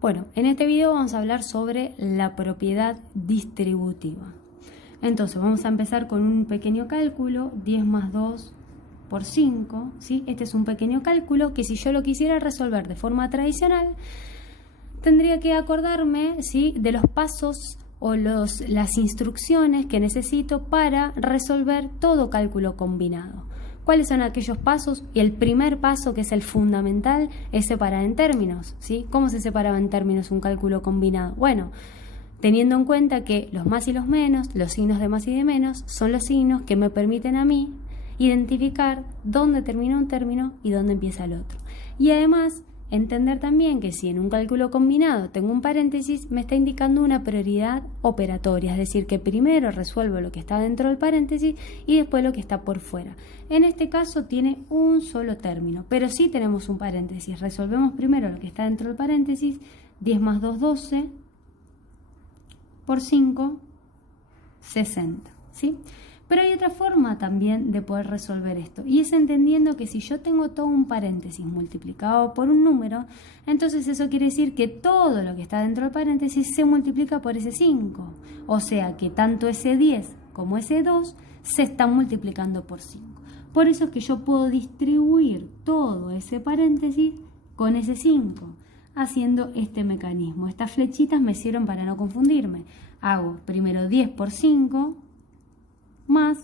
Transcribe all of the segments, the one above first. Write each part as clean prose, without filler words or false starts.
Bueno, en este video vamos a hablar sobre la propiedad distributiva. Entonces vamos a empezar con un pequeño cálculo, 10 más 2 por 5, ¿sí? Este es un pequeño cálculo que si yo lo quisiera resolver de forma tradicional, tendría que acordarme, ¿sí?, de los pasos o las instrucciones que necesito para resolver todo cálculo combinado. ¿Cuáles son aquellos pasos? Y el primer paso, que es el fundamental, es separar en términos, ¿sí? ¿Cómo se separaba en términos un cálculo combinado? Bueno, teniendo en cuenta que los más y los menos, los signos de más y de menos, son los signos que me permiten a mí identificar dónde termina un término y dónde empieza el otro. Y además, entender también que si en un cálculo combinado tengo un paréntesis, me está indicando una prioridad operatoria, es decir, que primero resuelvo lo que está dentro del paréntesis y después lo que está por fuera. En este caso tiene un solo término, pero sí tenemos un paréntesis. Resolvemos primero lo que está dentro del paréntesis, 10 más 2, 12, por 5, 60, ¿sí? Pero hay otra forma también de poder resolver esto, y es entendiendo que si yo tengo todo un paréntesis multiplicado por un número, entonces eso quiere decir que todo lo que está dentro del paréntesis se multiplica por ese 5. O sea que tanto ese 10 como ese 2 se están multiplicando por 5. Por eso es que yo puedo distribuir todo ese paréntesis con ese 5, haciendo este mecanismo. Estas flechitas me sirven para no confundirme. Hago primero 10 por 5, más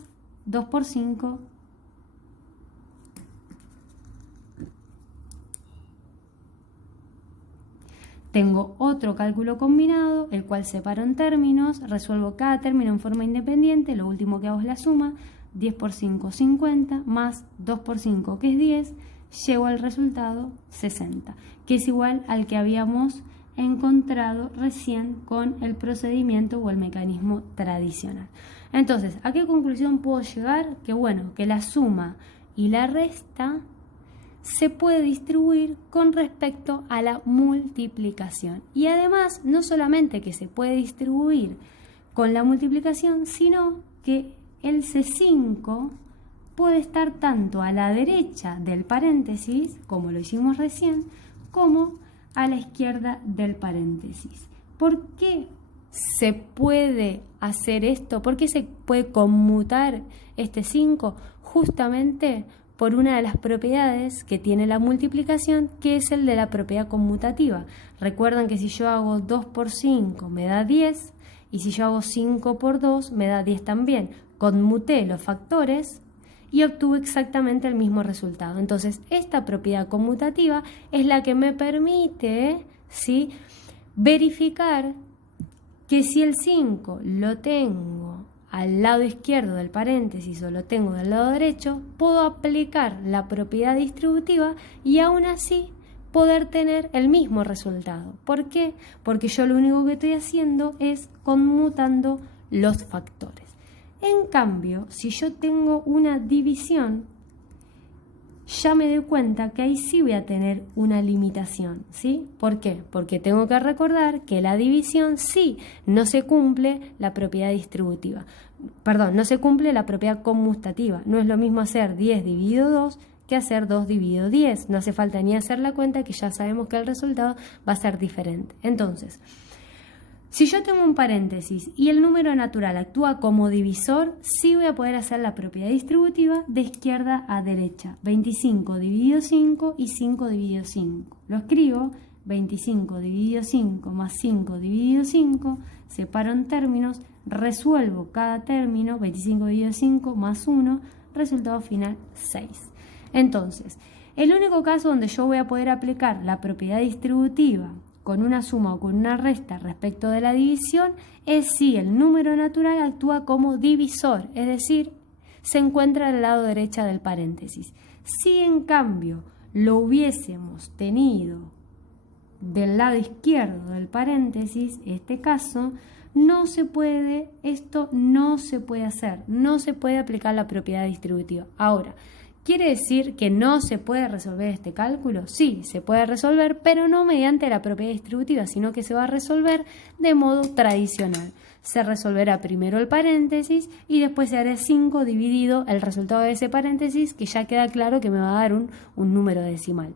2 por 5, tengo otro cálculo combinado, el cual separo en términos, resuelvo cada término en forma independiente, lo último que hago es la suma, 10 por 5, 50, más 2 por 5, que es 10, llego al resultado 60, que es igual al que habíamos encontrado recién con el procedimiento o el mecanismo tradicional. Entonces, ¿a qué conclusión puedo llegar? Que bueno, que la suma y la resta se puede distribuir con respecto a la multiplicación. Y además, no solamente que se puede distribuir con la multiplicación, sino que el C5 puede estar tanto a la derecha del paréntesis, como lo hicimos recién, como a la izquierda del paréntesis. ¿Por qué se puede hacer esto? ¿Por qué se puede conmutar este 5? Justamente por una de las propiedades que tiene la multiplicación, que es el de la propiedad conmutativa. Recuerdan que si yo hago 2 por 5 me da 10, y si yo hago 5 por 2 me da 10 también. Conmuté los factores y obtuve exactamente el mismo resultado. Entonces, esta propiedad conmutativa es la que me permite, ¿sí?, verificar que si el 5 lo tengo al lado izquierdo del paréntesis o lo tengo del lado derecho, puedo aplicar la propiedad distributiva y aún así poder tener el mismo resultado. ¿Por qué? Porque yo lo único que estoy haciendo es conmutando los factores. En cambio, si yo tengo una división, ya me doy cuenta que ahí sí voy a tener una limitación, ¿sí? ¿Por qué? Porque tengo que recordar que la división sí no se cumple la propiedad distributiva. Perdón, no se cumple la propiedad conmutativa. No es lo mismo hacer 10 dividido 2 que hacer 2 dividido 10. No hace falta ni hacer la cuenta, que ya sabemos que el resultado va a ser diferente. Entonces, si yo tengo un paréntesis y el número natural actúa como divisor, sí voy a poder hacer la propiedad distributiva de izquierda a derecha. 25 dividido 5 y 5 dividido 5. Lo escribo, 25 dividido 5 más 5 dividido 5, separo en términos, resuelvo cada término, 25 dividido 5 más 1, resultado final 6. Entonces, el único caso donde yo voy a poder aplicar la propiedad distributiva con una suma o con una resta respecto de la división es si el número natural actúa como divisor, es decir, se encuentra al lado derecho del paréntesis. Si en cambio lo hubiésemos tenido del lado izquierdo del paréntesis, este caso, no se puede, esto no se puede hacer, no se puede aplicar la propiedad distributiva. Ahora, ¿quiere decir que no se puede resolver este cálculo? Sí, se puede resolver, pero no mediante la propiedad distributiva, sino que se va a resolver de modo tradicional. Se resolverá primero el paréntesis y después se hará 5 dividido el resultado de ese paréntesis, que ya queda claro que me va a dar un número decimal.